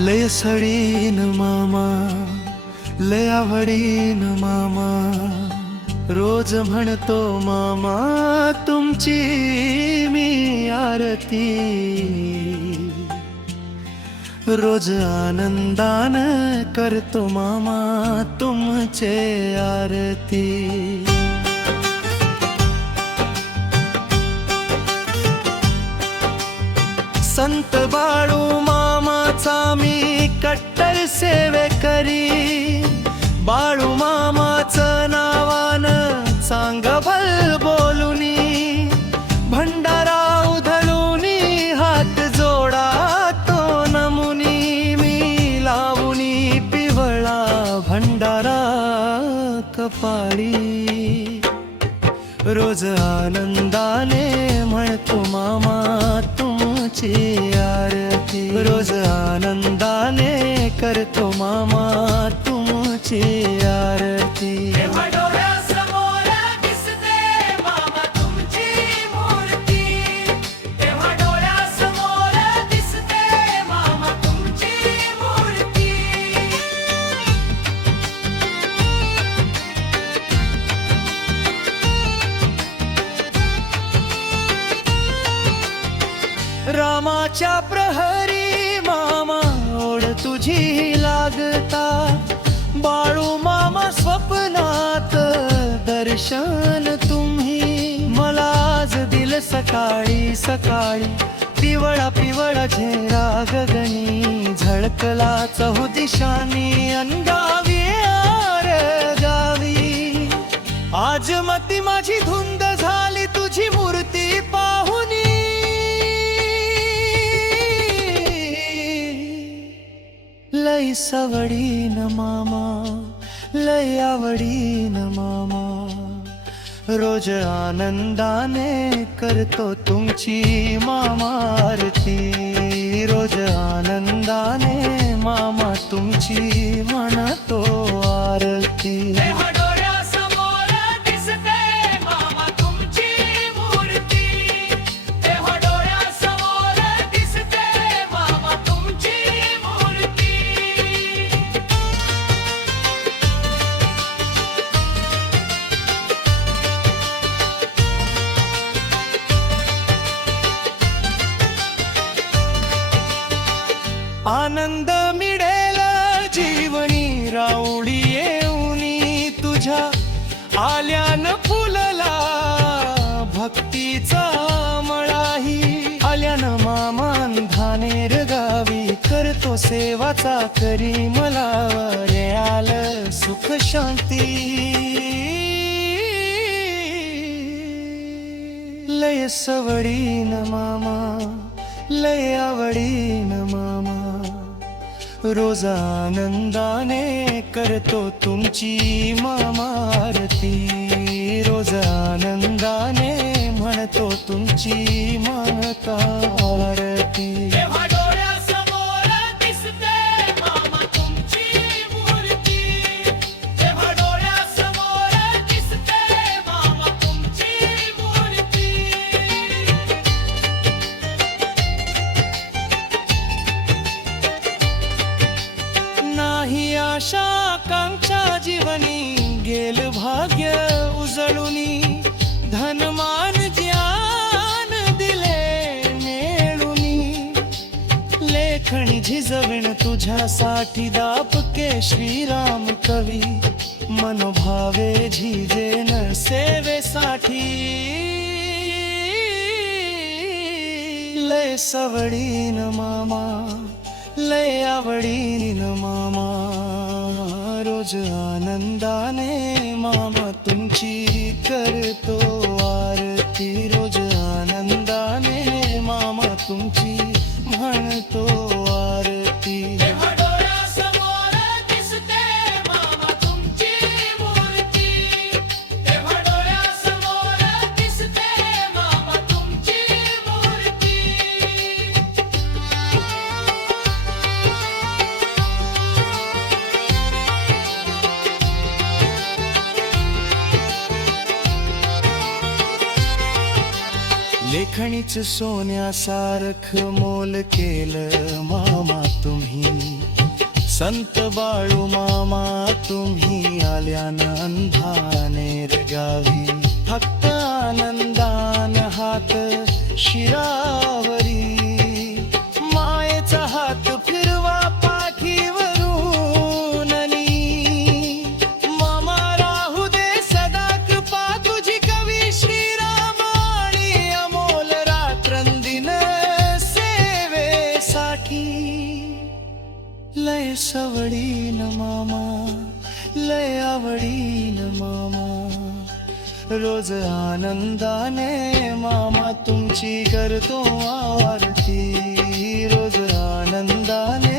लय सडीन मामा, लय आवडीन मामा, रोज म्हणतो मामा तुमची मी आरती, रोज आनंदान करतो मामा तुमचे आरती। संत बाळू मामाचा मी कट्टर सेवेकरी, बाळू मामाचं नावानं चांग भल बोलुनी, भंडारा उधळुनी हात जोडा तो नमुनी, मी लावुनी पिवळा भंडारा कपाळी, रोज आनंदाने म्हणतो मामा तुमची आरती, रोज आनंदाने करतो मामा तुमची आरती। रामाच्या प्रहरी मामा ओढ तुझी लागता, बाळू मामा स्वप्नात दर्शन तुम्ही मला आज दिल सकाळी सकाळी, पिवळा पिवळा झेरा गगनी, झळकला चहुदिशांनी अंगावी आर गावी, आज मती माझी धुंद झाली तुझी मूर्ती पाहुनी, लय सवडीन मामा, लय आवडीन मामा, रोज आनंदाने करतो तुमची मामा आरती, रोज आनंदाने मामा तुमची म्हणतो आरती। आनंद मिळेल जीवनी राऊडी येऊनी, तुझ्या आल्यान फुलला भक्तीचा मळाही, आल्यान मामान धानेर गावी करतो सेवाचा करी, मला रे आलं सुख शांती, लय सवडीन मामा, लय आवडीन मामा, रोज आनंदाने करतो तुमची मामा आरती, रोज आनंदाने म्हणतो तुमची माता आरती। नाही आशा आकांक्षा जीवनी, गेल भाग्य उजळुनी, धनमान ज्ञान दिले नेळुनी, लेखणी झिजविण तुझ्यासाठी दापके श्रीराम कवी, मनोभावे झिजेन सेवेसाठी, लय सवडीन मामा, लय आवडीन मामा, रोज आनंदाने मामा तुमची करतो आरती, रोज आनंदाने मामा तुमची म्हणतो आरती। लेखणीच सोन्यासारखं मोल केलं मामा तुम्ही, संत बाळू मामा तुम्ही आल्यानं अंधानेर गावी फक्त आनंदान हात शिरावरी मायेचा हात फिरवा पाठीवरून मामा राहू दे सदा कृपा तुझी कवी श्रीराम आणि अमोल रात्रंदिन सेवेसाठी लय सवडीन मामा लय आवडीन मामा रोज आनंदाने मामा तुमची करतो आरती रोज आनंदाने